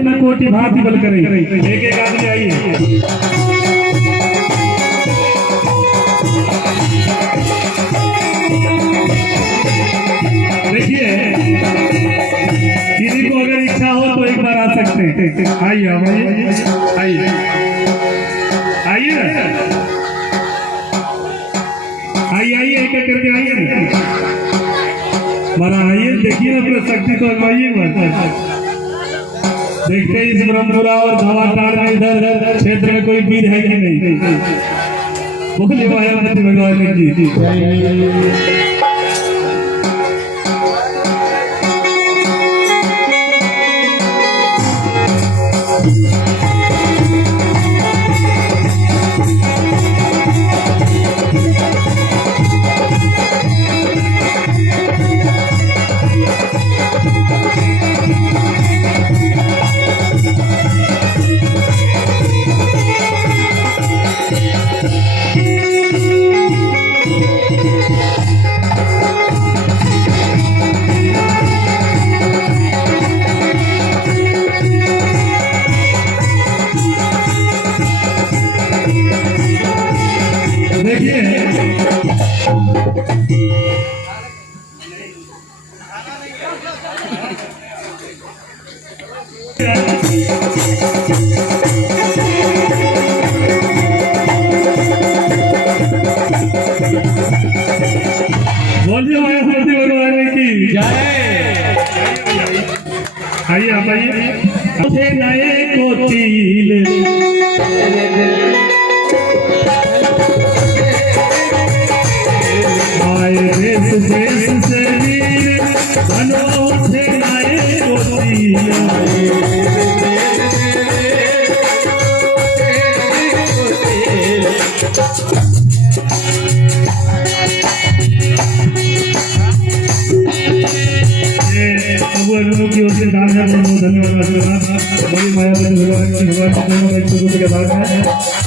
कोटि भांति बल करे। एक एक आदमी आइए। देखिए, किसी को अगर इच्छा हो तो एक बार आ सकते हैं। आइए आइए आइए आइए एक एक करके आइए मारा आइए। देखिए ना अपना शक्ति तो आइए। देखते इस ब्रह्मपुरा और धवाटाड़ में इधर क्षेत्र में कोई वीर है कि नहीं। बोलिए मायापति भगवान की। बोलिए मायापति भगवान की जय। आइए आप आइए। नए कोटिल आए देश देश से वीर अनोखे नए कोटिल की ओर से दान है। बहुत धन्यवाद। बड़ी मायापति भगवान की के दान है।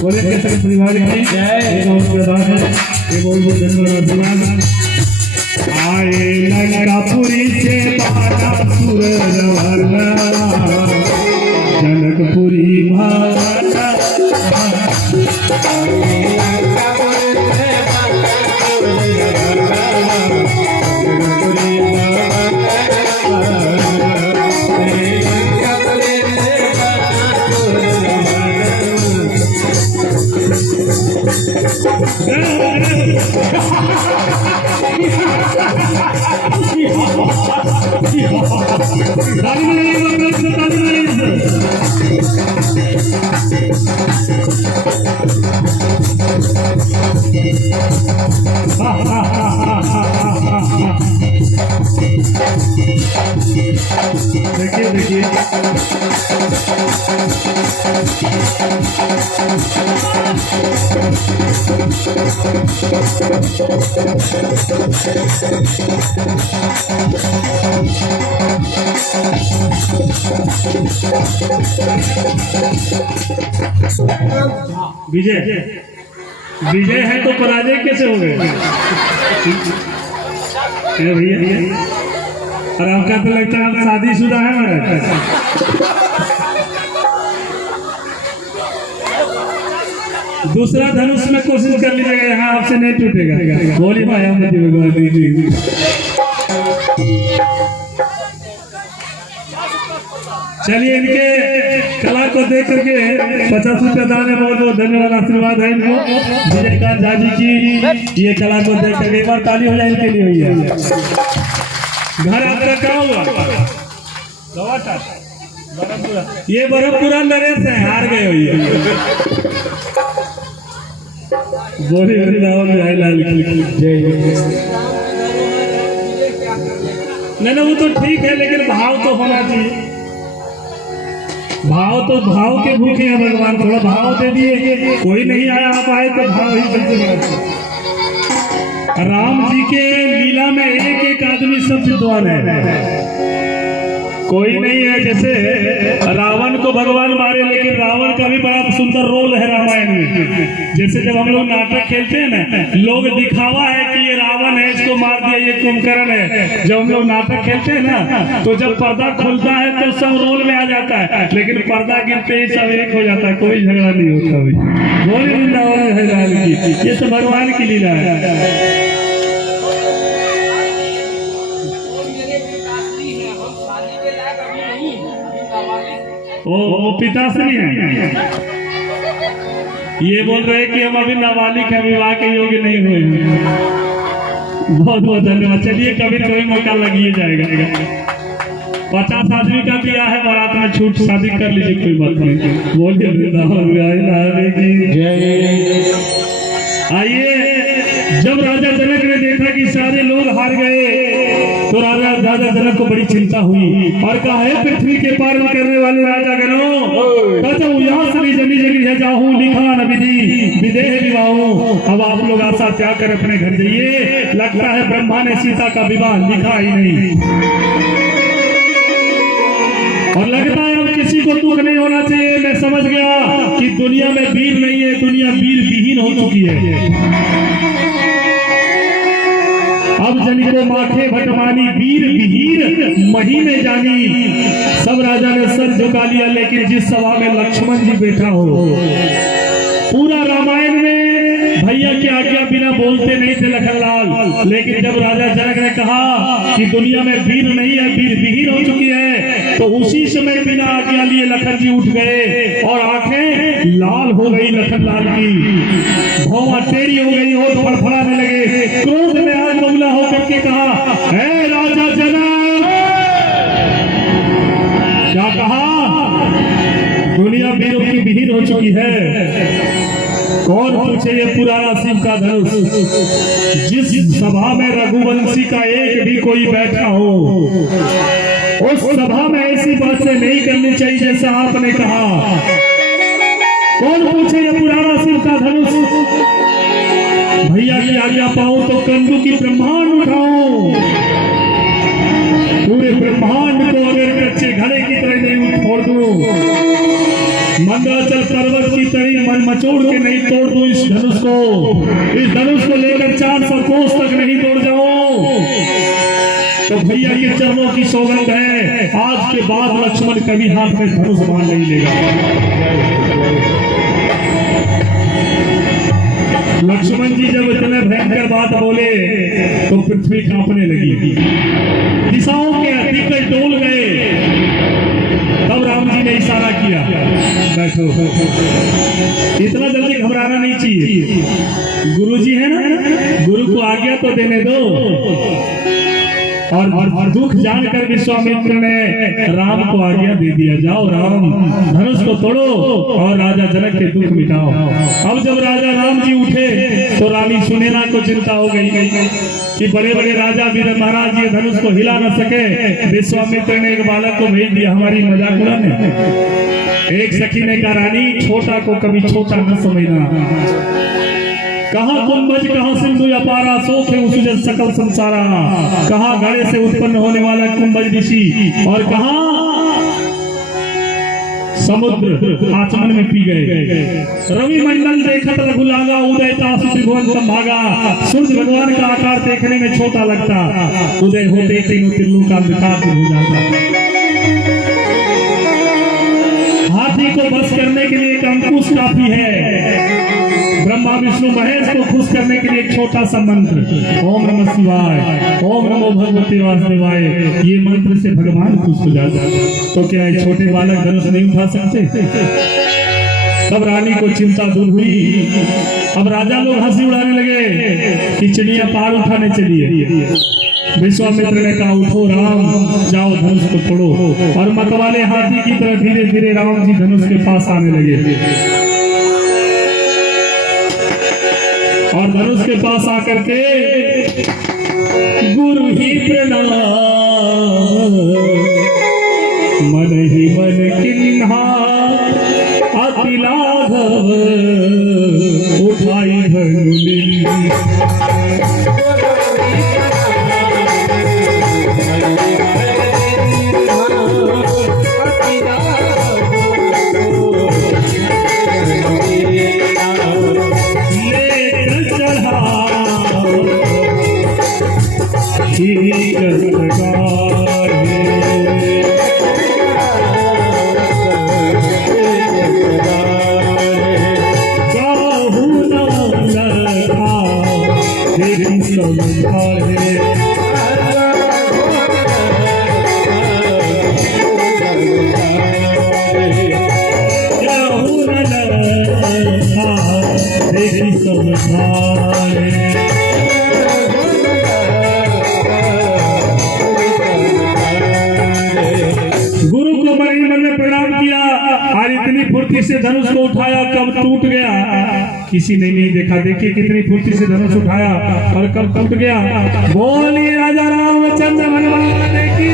बोले के सकल परिवार की जय। बहुत दान है। ये बहुत धन्यवाद। आए लंकापुरी से बानासुर रवाना जनकपुरी भाना देखिए देखिए विजय विजय है तो पराजय कैसे हो गए भैया। और आपका तो लगता है आप शादीशुदा है महाराज। दूसरा धनुष में कोशिश कर लीजिएगा, यहाँ आपसे नहीं टूटेगा। बोली मायापति भगवान की। चलिए इनके कला को देख करके 50 रुपया दान है। बहुत बहुत धन्यवाद, आशीर्वाद है इनको। विजयकांत झा जी की ये कला को देख करके एक बार ताली हो जाए इनके लिए। हुई है घर आपका क्या हुआ? ये बरमपुरा नरेश है, हार गए हुई है। बोली नहीं वो तो ठीक है, लेकिन भाव तो होना चाहिए। भाव के भूखे हैं भगवान। थोड़ा भाव दे दिए। कोई नहीं आया, आप आए तो भाव ही सबसे। राम जी के लीला में एक एक आदमी सब विद्वान है। कोई नहीं है जैसे रावण को भगवान मारे, लेकिन रावण का भी बड़ा सुंदर रोल है रामायण में। जैसे जब हम लोग नाटक खेलते हैं ना, लोग दिखावा है कि ये रावण है, इसको मार दिया, ये कुंभकर्ण है। जब हम लोग नाटक खेलते हैं ना, तो जब पर्दा खुलता है तो सब रोल में आ जाता है, लेकिन पर्दा गिरते ही सब एक हो जाता है, कोई झगड़ा नहीं होता भाई। बोले वृंदावन है लाल की, ये तो भगवान की लीला है। वो पिताश्री है, ये बोल रहे कि हम अभी नाबालिग हैं, विवाह के योग्य नहीं हुए हैं। बहुत बहुत धन्यवाद। चलिए कभी कभी मौका लगिए जाएगा। 50 आदमी का बिया है, बारात में छूट शादी कर लीजिए, कोई बात नहीं। बोलिए वृंदावन की जय। आइए, जब राजा जनक ने देखा कि सारे लोग हार गए तो राजा जनक को बड़ी चिंता हुई और कहा, है पृथ्वी के पार करने वाले राजा गणों, यहाँ से जनी जनी है जाऊं, लिखा न विधि विदेह विवाहों। अब आप लोग आशा त्याग कर अपने घर जाइए, लगता है ब्रह्मा ने सीता का विवाह लिखा ही नहीं, और लगता है अब किसी को दुख नहीं होना चाहिए। मैं समझ गया कि दुनिया में वीर नहीं है, दुनिया वीर विहीन हो चुकी है। अब जनिको माथे भटमानी, वीर विहीर मही में जानी। सब राजा ने सर झुका लिया, लेकिन जिस सभा में लक्ष्मण जी बैठा हो, पूरा रामायण में भैया की आज्ञा बिना बोलते नहीं थे लखनलाल, लेकिन जब राजा जनक ने कहा कि दुनिया में वीर नहीं है, वीर विहीन हो चुकी है, तो उसी समय बिना आज्ञा लिए लखन जी उठ गए और आंखें लाल हो गई लखनलाल की, भौवा टेढ़ी हो गई, होठ फड़फड़ाने लगे। क्रोध में आज बबूला होकर के कहा, हे राजा जनक, क्या कहा? दुनिया वीरों की विहीन हो चुकी है। कौन पूछे ये पुराना शिव का धनुष? जिस सभा में रघुवंशी का एक भी कोई बैठा हो, उस सभा में ऐसी बातें नहीं करनी चाहिए जैसा आपने कहा। कौन पूछे ये पुराना शिव का धनुष? भैया की आज्ञा पाऊं तो कंदू की ब्रह्मांड उठाऊं, पूरे ब्रह्मांड को अगर कच्चे घड़े की तरह नहीं फोड़ दूं, मंदराचल पर्वत की तरी मन मचोड़ के नहीं तोड़ दूं इस धनुष को लेकर 400 कोस तक नहीं तोड़ जाऊं, तो भैया के चरणों की सौगंध है, आज के बाद लक्ष्मण कभी हाथ में धनुष बांध नहीं लेगा। लक्ष्मण जी जब इतने भयंकर बात बोले तो पृथ्वी कांपने लगी, दिशाओं के दिग्गज डोल गए। तब राम जी ने इशारा किया, बैठो, इतना जल्दी घबराना नहीं चाहिए, गुरु जी है ना, गुरु को आज्ञा तो देने दो। और दुख जानकर विश्वामित्र ने राम को आज्ञा दे दिया, जाओ राम, धनुष को तोड़ो और राजा जनक के दुख मिटाओ। अब जब राजा राम जी उठे तो रानी सुनैना को चिंता हो गई कि बड़े बड़े राजा भी महाराज ये धनुष को हिला न सके। विश्वामित्र ने एक बालक को भेज दिया हमारी मजाक उड़ाने। एक सखी ने कहा, रानी छोटा को कभी छोटा न समझना, कहाँ कुंभज कहाँ सिंधु अपारा, सोख है उस सकल संसारा। कहाँ घड़े से उत्पन्न होने वाला कुंभज ऋषि और कहाँ समुद्र आचमन में पी गए। रवि मंडल देखत रघुलागा, उदयता त्रिभुवन संभागा। सूर्य भगवान का आकार देखने में छोटा लगता, उदय होते तीनों त्रिलोक का विकास हो जाता। हाथी को बस करने के लिए एक अंकुश काफी है, ब्रह्मा विष्णु महेश को खुश करने के लिए एक छोटा सा मंत्र, ओम नमः शिवाय, ओम नमो भगवते वासुदेवाय, ये मंत्र से भगवान खुश हो जाता है। तो क्या ये छोटे बालक धनुष नहीं उठा सकते? तब रानी को चिंता दूर हुई। अब राजा लोग हंसी उड़ाने लगे कि चिड़िया पहाड़ उठाने चलिए। विश्वामित्र ने कहा, उठो राम, जाओ धनुष को तोड़ो। और मतवाले हाथी की तरह धीरे धीरे राम जी धनुष के पास आने लगे और धनुष के पास आकर के गुरु ही प्रणाम, मन ही मन किन्हा अति लाघव, उठाई धनुली। गुरु को बड़ी मन में प्रणाम किया और इतनी फुर्ती से धनुष को उठाया, कब टूट गया किसी ने नहीं देखा। देखिए कितनी फुर्ती से धनुष उठाया और कब टूट गया। बोलिए राजा रामचंद्र भगवान की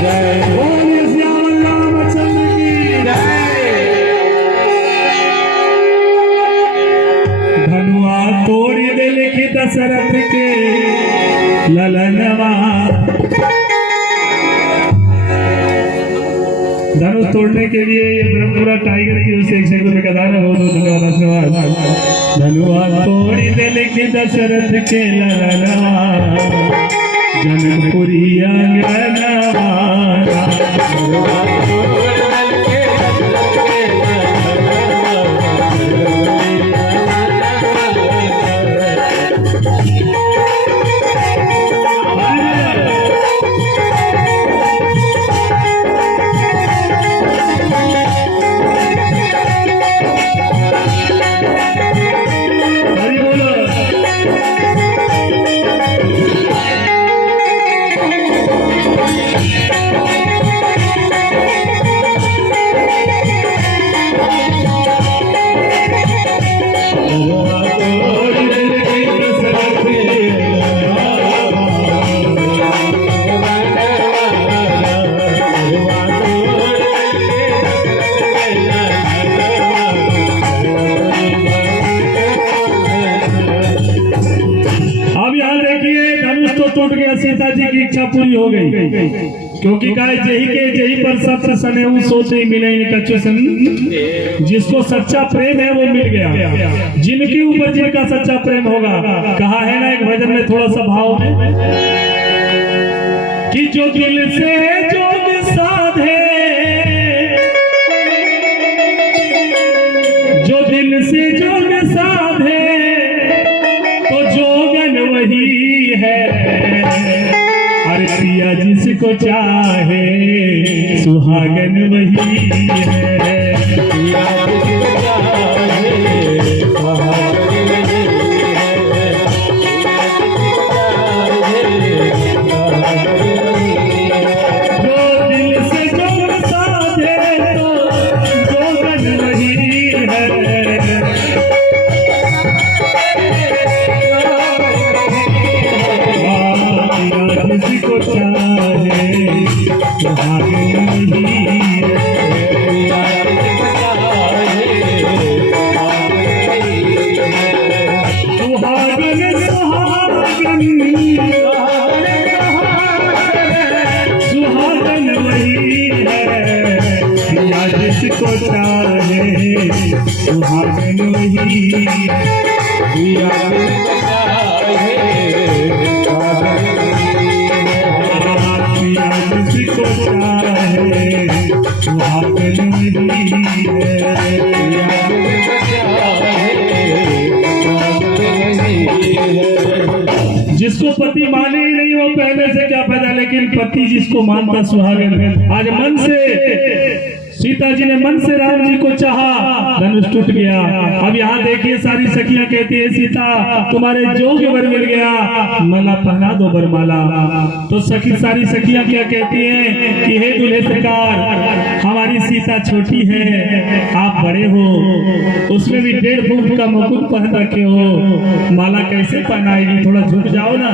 जय, बोलिए श्याम रामचंद्र की जय। धनुआ तोड़ दे लिखी दशरथ के ललनवा। धनुष तोड़ने के लिए ये ब्रह्मपुरा टाइगर की ओर से 1 सेकंड में कदार है। बहुत बहुत धन्यवाद, आशीर्वाद। धनुआ तोड़ी दे लिखी दशरथ के ललनवा, जनकपुरी आंगनवा। टूट गया, सीता जी की इच्छा पूरी हो गई। क्योंकि कहा जही के जही पर सत्र सने सोते मिले कच्चू सन। जिसको सच्चा प्रेम है वो मिल गया, जिनके ऊपर जिनका सच्चा प्रेम होगा। कहा है ना एक भजन में थोड़ा सा भाव में कि जो दिल से जोग साधे, जो दिल से जोग साधे तो जोगन वही है। अरे प्रिया जिसको चाहे सुहागन वही है। प्रिया जिसको चाहे सुहागन वही है। जो दिल से जोग साधे तो जोगन वही है। जिसको चाहे सुहागन वही सुहागन सुहागन वही है। प्रिया जिसको चाहे सुहागन वही है। प्रिया जिसको चाहे सुहागन वही है। जिसको पति माने ही नहीं वो पहले से क्या फायदा, लेकिन पति जिसको मानता सुहागन है। आज मन से सीता जी ने मन से राम जी को चाहा, धनुष टूट गया। अब यहाँ देखिए सारी सखियां कहती है सीता तुम्हारे जोग वर मिल गया, माला पहना दो बरमाला। तो सखी सारी सखियां क्या कहती हैं कि हे दूल्हे सरकार हमारी सीता छोटी है, आप बड़े हो, उसमें भी 1.5 फुट का मुकुट पहन रखे हो, माला कैसे पहनाएगी, थोड़ा झुक जाओ ना।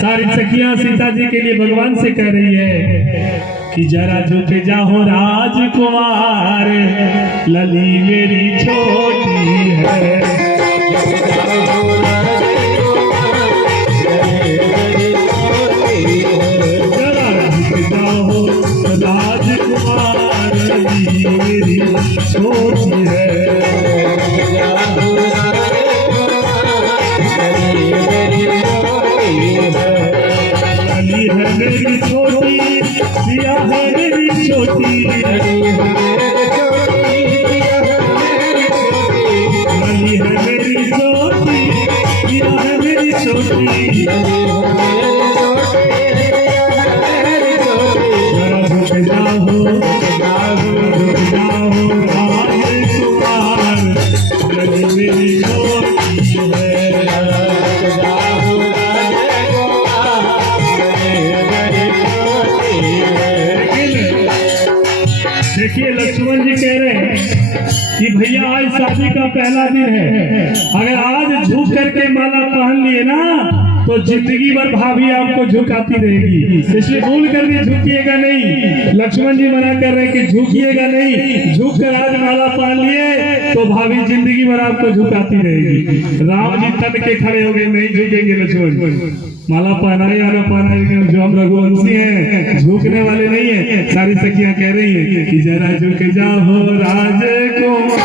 सारी सखियां सीता जी के लिए भगवान से कह रही है कि जरा झुक जाओ राजकुमार, लली मेरी छोटी है। जरा झुक जाओ राजकुमार, लली मेरी छोटी है। देखिए लक्ष्मण जी कह रहे हैं कि भैया आज शादी का पहला दिन है, अगर आज झुक करके माला पहन लिए ना तो जिंदगी भर भाभी आपको झुकाती रहेगी, इसलिए भूल कर भी झुकिएगा नहीं। लक्ष्मण जी मना कर रहे हैं कि झुकिएगा नहीं, झुक कर आज माला पहन लिए तो भाभी जिंदगी भर आपको झुकाती रहेगी। राम जी तन के खड़े हो गए, नहीं झुकेंगे लक्ष्मण, माला पहनाए या न पहनाए, जो हम रघुवंशी हैं झुकने वाले नहीं है। सारी सखियां कह रही है कि जरा झुक जाओ राजकुमार,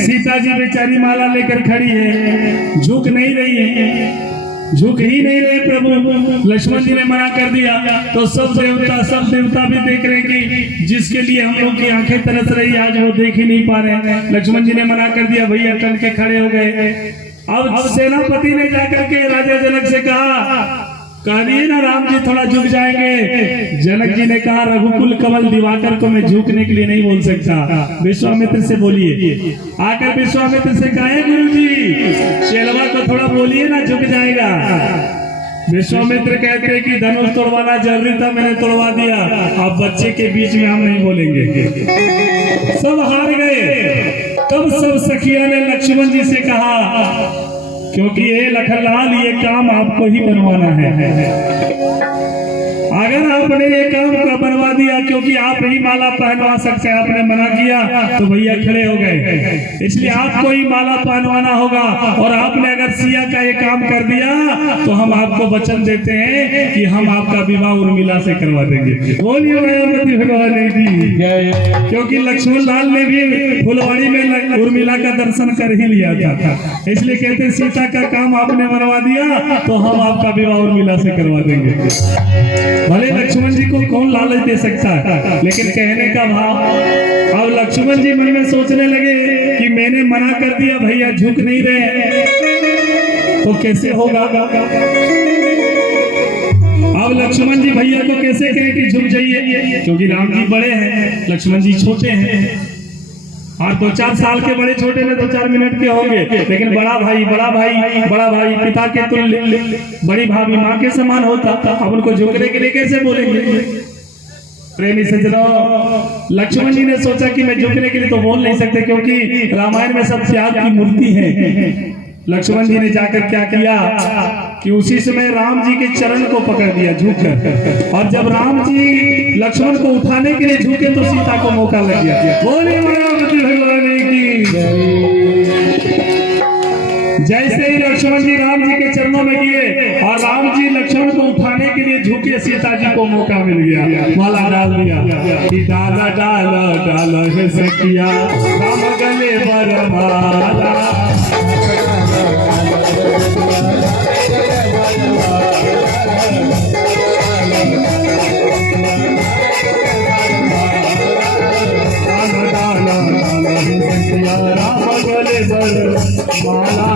सीता जी बेचारी माला लेकर खड़ी है, झुक नहीं रही है, झुक ही नहीं रहे प्रभु। लक्ष्मण जी ने मना कर दिया तो सब देवता भी देख रहे कि जिसके लिए हम लोग की आंखें तरस रही आज वो देख ही नहीं पा रहे हैं। लक्ष्मण जी ने मना कर दिया, भैया टल के खड़े हो गए। अब सेनापति ने जाकर के राजा जनक से कहा, कहिए ना राम जी थोड़ा झुक जाएंगे। जनक जी ने कहा, रघुकुल कमल दिवाकर को मैं झुकने के लिए नहीं बोल सकता, विश्वामित्र से बोलिए। आकर विश्वामित्र से कहे, गुरु जी शेलवा को थोड़ा बोलिए ना, झुक जाएगा। विश्वामित्र कहते हैं कि धनुष तोड़वाना जरूरी था, मैंने तोड़वा दिया, अब बच्चे के बीच में हम नहीं बोलेंगे। सब हार गए। तब सब सखिया ने लक्ष्मण जी से कहा, क्योंकि ये लखनलाल ये काम आपको ही बनवाना है। अगर आपने ये काम का बनवा दिया, क्योंकि आप ही माला पहनवा सकते हैं, आपने मना किया तो भैया खड़े हो गए, इसलिए आपको ही माला पहनवाना होगा। और आपने अगर सिया का ये काम कर दिया तो हम आपको वचन देते हैं कि हम आपका विवाह उर्मिला से करवा देंगे। बोलिए मायावती भगवान की, क्योंकि लक्ष्मण लाल ने भी फुलवाड़ी में उर्मिला का दर्शन कर ही लिया था, इसलिए कहते सीता का काम आपने बनवा दिया तो हम आपका विवाह उर्मिला से करवा देंगे। भले लक्ष्मण जी को कौन लालच दे सकता है, लेकिन कहने का भाव। अब लक्ष्मण जी मन में सोचने लगे कि मैंने मना कर दिया, भैया झुक नहीं रहे तो कैसे होगा। अब लक्ष्मण जी भैया को कैसे कहें कि झुक जाइए, क्योंकि राम जी बड़े हैं, लक्ष्मण जी छोटे हैं। और 2-4 साल के बड़े छोटे में 2-4 मिनट के होंगे, लेकिन बड़ा भाई पिता के तुल्य, बड़ी भाभी माँ के समान होता। अब उनको झुकने के लिए कैसे बोलेंगे। प्रेमी सज्जनों, लक्ष्मण जी ने सोचा कि मैं झुकने के लिए तो बोल नहीं सकते, क्योंकि रामायण में सब त्याग की मूर्ति है। लक्ष्मण जी ने जाकर क्या किया कि उसी समय राम जी के चरण को पकड़ दिया झुककर, और जब राम जी लक्ष्मण को उठाने के लिए झुके तो सीता को मौका लग गया। बोले मायावती भगवान की। जैसे ही लक्ष्मण जी राम जी के चरणों में गिरे और राम जी लक्ष्मण को उठाने के लिए झुके, सीता जी को मौका मिल गया, माला डाल दिया। डाला डाला डाला है सखिया राम गले बर माला, राम गले बर माला।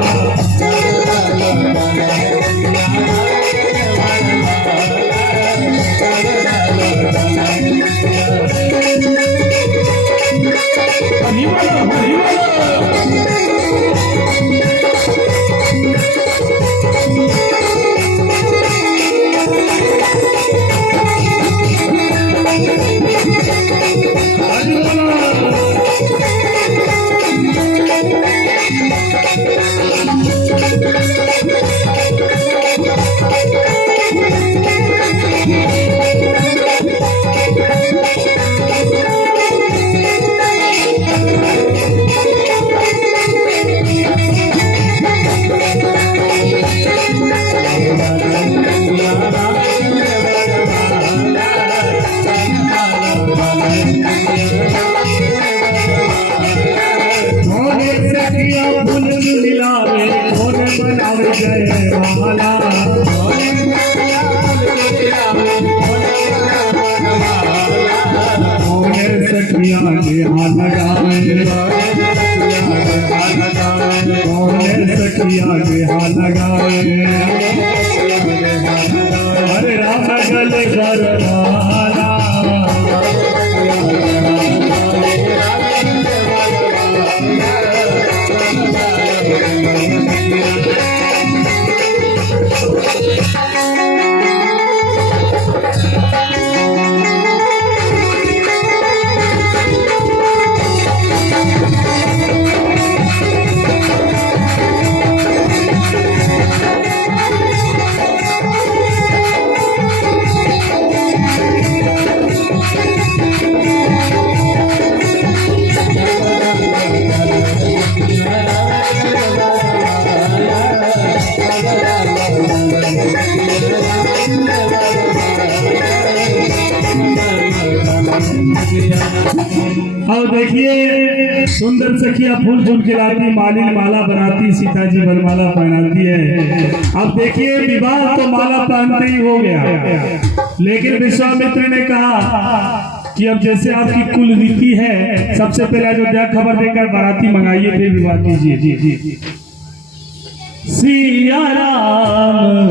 हाथ लगावे कौन सखिया के हाथ लगावे अरे राम गले गरवाला और देखिए सुंदर सखिया फूल झूल खिलाती मालिन माला बनाती सीता जी वरमाला पहनाती है। अब देखिए विवाह तो माला पहनते ही हो गया, लेकिन विश्वामित्र ने कहा कि अब जैसे आपकी कुल रीति है सबसे पहले अयोध्या खबर देकर बाराती मंगाइए फिर विवाह कीजिए। सिया राम